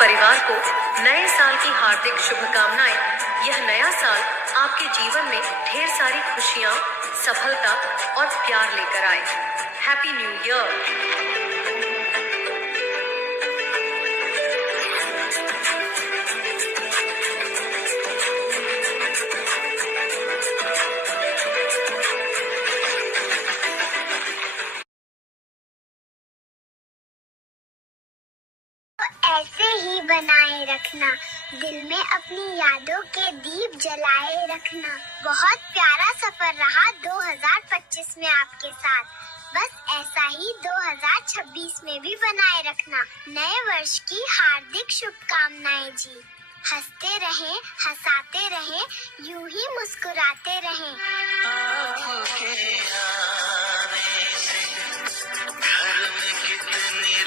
परिवार को नए साल की हार्दिक शुभकामनाएं। यह नया साल आपके जीवन में ढेर सारी खुशियां, सफलता और प्यार लेकर आए। Happy new year. ऐसे ही बनाए रखना, दिल में अपनी यादों के दीप जलाए रखना। बहुत प्यारा सफर रहा 2025 में आपके साथ, बस ऐसा ही 2026 में भी बनाए रखना। नए वर्ष की हार्दिक शुभकामनाएं जी। हंसते रहें, हंसाते रहें, यूं ही मुस्कुराते रहें। आपके आने से घर में कितनी